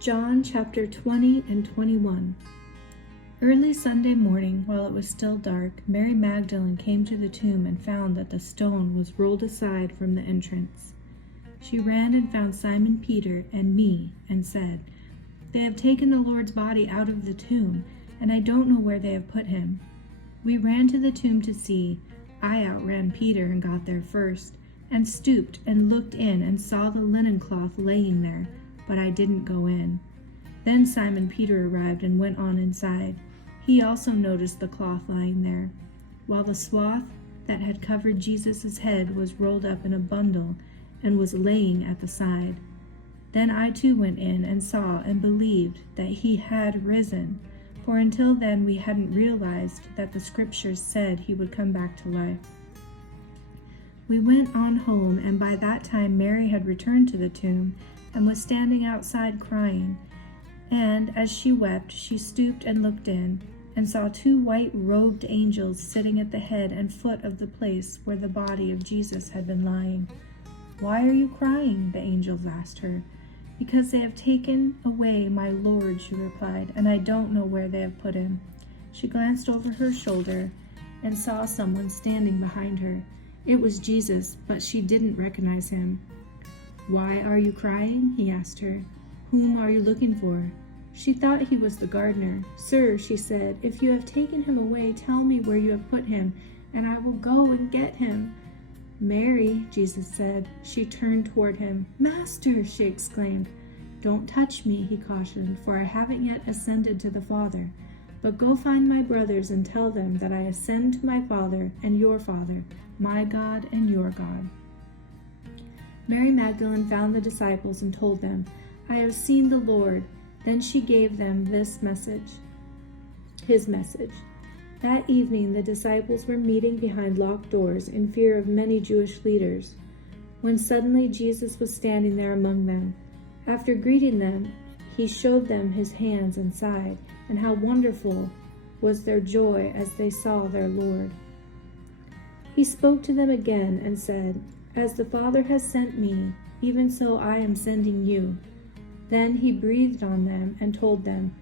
John chapter 20 and 21. Early Sunday morning, while it was still dark, Mary Magdalene came to the tomb and found that the stone was rolled aside from the entrance. She ran and found Simon Peter and me and said, "They have taken the Lord's body out of the tomb, and I don't know where they have put him." We ran to the tomb to see. I outran Peter and got there first, and stooped and looked in and saw the linen cloth laying there, but I didn't go in. Then Simon Peter arrived and went on inside. He also noticed the cloth lying there, while the swath that had covered Jesus' head was rolled up in a bundle and was laying at the side. Then I too went in and saw and believed that he had risen, for until then we hadn't realized that the scriptures said he would come back to life. We went on home, and by that time Mary had returned to the tomb and was standing outside crying. And as she wept, she stooped and looked in, and saw two white-robed angels sitting at the head and foot of the place where the body of Jesus had been lying. "Why are you crying?" the angels asked her. "Because they have taken away my Lord," she replied, "and I don't know where they have put him." She glanced over her shoulder and saw someone standing behind her. It was Jesus, but she didn't recognize him. "Why are you crying?" he asked her. "Whom are you looking for?" She thought he was the gardener. "Sir," she said, "if you have taken him away, tell me where you have put him, and I will go and get him." "Mary," Jesus said. She turned toward him. "Master," she exclaimed. "Don't touch me," he cautioned, "for I haven't yet ascended to the Father. But go find my brothers and tell them that I ascend to my Father and your Father, my God and your God." Mary Magdalene found the disciples and told them, "I have seen the Lord." Then she gave them his message. That evening the disciples were meeting behind locked doors in fear of many Jewish leaders, when suddenly Jesus was standing there among them. After greeting them, he showed them his hands and side, and how wonderful was their joy as they saw their Lord. He spoke to them again and said, "As the Father has sent me, even so I am sending you." Then he breathed on them and told them,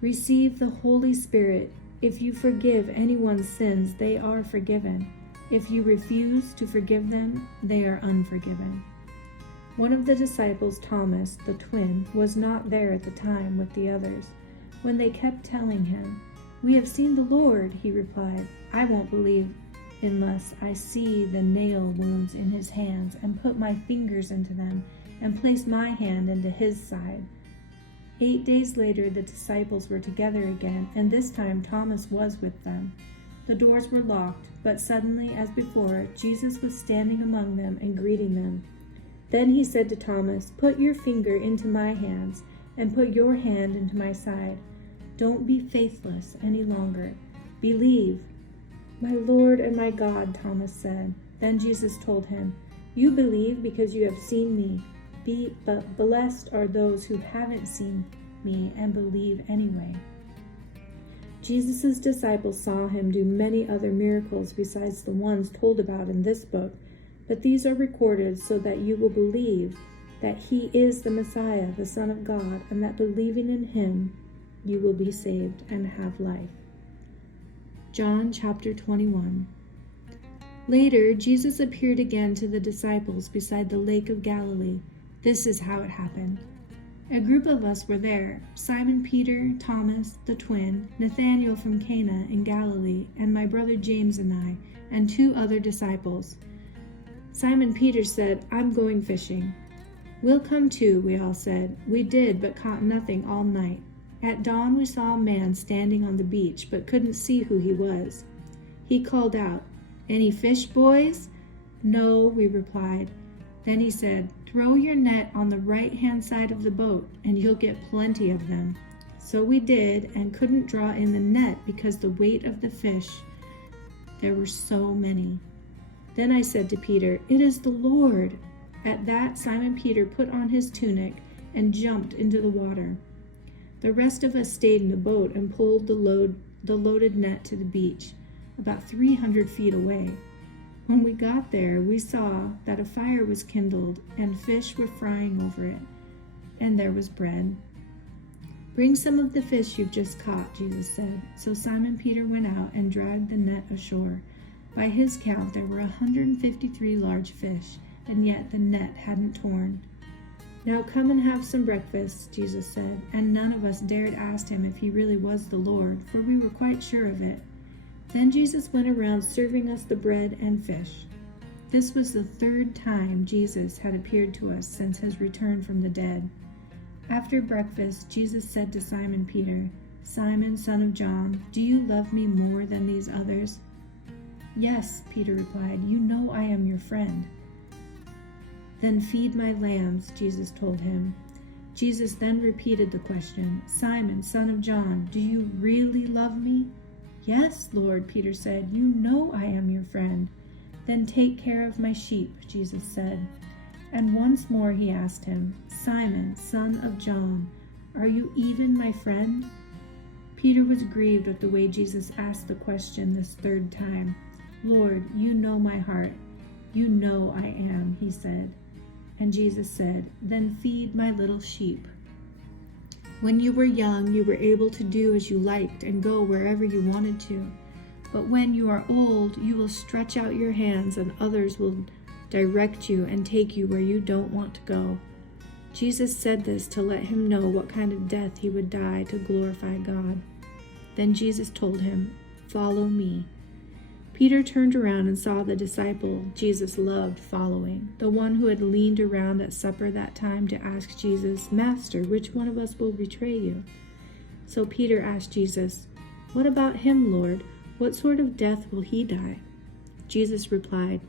"Receive the Holy Spirit. If you forgive anyone's sins, they are forgiven. If you refuse to forgive them, they are unforgiven." One of the disciples, Thomas, the twin, was not there at the time with the others. When they kept telling him, "We have seen the Lord," he replied, "I won't believe unless I see the nail wounds in his hands and put my fingers into them and place my hand into his side." 8 days later, the disciples were together again, and this time Thomas was with them. The doors were locked, but suddenly, as before, Jesus was standing among them and greeting them. Then he said to Thomas, "Put your finger into my hands and put your hand into my side. Don't be faithless any longer. Believe." "My Lord and my God," Thomas said. Then Jesus told him, "You believe because you have seen me. But blessed are those who haven't seen me and believe anyway." Jesus' disciples saw him do many other miracles besides the ones told about in this book, but these are recorded so that you will believe that he is the Messiah, the Son of God, and that believing in him you will be saved and have life. John chapter 21. Later, Jesus appeared again to the disciples beside the Lake of Galilee. This is how it happened. A group of us were there: Simon Peter, Thomas, the twin, Nathanael from Cana in Galilee, and my brother James and I, and 2 other disciples. Simon Peter said, "I'm going fishing." "We'll come too," we all said. We did, but caught nothing all night. At dawn we saw a man standing on the beach, but couldn't see who he was. He called out, "Any fish, boys?" "No," we replied. Then he said, "Throw your net on the right-hand side of the boat, and you'll get plenty of them." So we did, and couldn't draw in the net because the weight of the fish. There were so many. Then I said to Peter, "It is the Lord." At that, Simon Peter put on his tunic and jumped into the water. The rest of us stayed in the boat and pulled the loaded net to the beach, about 300 feet away. When we got there, we saw that a fire was kindled and fish were frying over it, and there was bread. "Bring some of the fish you've just caught," Jesus said. So Simon Peter went out and dragged the net ashore. By his count, there were 153 large fish, and yet the net hadn't torn. "Now come and have some breakfast," Jesus said, and none of us dared ask him if he really was the Lord, for we were quite sure of it. Then Jesus went around serving us the bread and fish. This was the third time Jesus had appeared to us since his return from the dead. After breakfast, Jesus said to Simon Peter, "Simon, son of John, do you love me more than these others?" "Yes," Peter replied, "you know I am your friend." "Then feed my lambs," Jesus told him. Jesus then repeated the question, "Simon, son of John, do you really love me?" "Yes, Lord," Peter said, "you know I am your friend." "Then take care of my sheep," Jesus said. And once more he asked him, "Simon, son of John, are you even my friend?" Peter was grieved at the way Jesus asked the question this third time. "Lord, you know my heart. You know I am," he said. And Jesus said, "Then feed my little sheep." When you were young, you were able to do as you liked and go wherever you wanted to. But when you are old, you will stretch out your hands and others will direct you and take you where you don't want to go. Jesus said this to let him know what kind of death he would die to glorify God. Then Jesus told him, "Follow me." Peter turned around and saw the disciple Jesus loved following, the one who had leaned around at supper that time to ask Jesus, "Master, which one of us will betray you?" So Peter asked Jesus, "What about him, Lord? What sort of death will he die?" Jesus replied,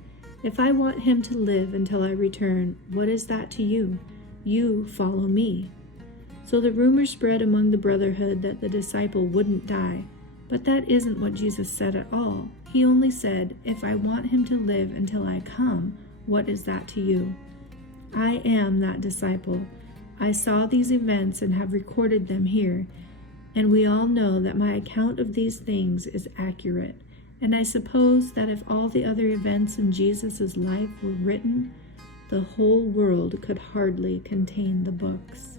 "If I want him to live until I return, what is that to you? You follow me." So the rumor spread among the brotherhood that the disciple wouldn't die. But that isn't what Jesus said at all. He only said, "If I want him to live until I come, what is that to you?" I am that disciple. I saw these events and have recorded them here. And we all know that my account of these things is accurate. And I suppose that if all the other events in Jesus' life were written, the whole world could hardly contain the books.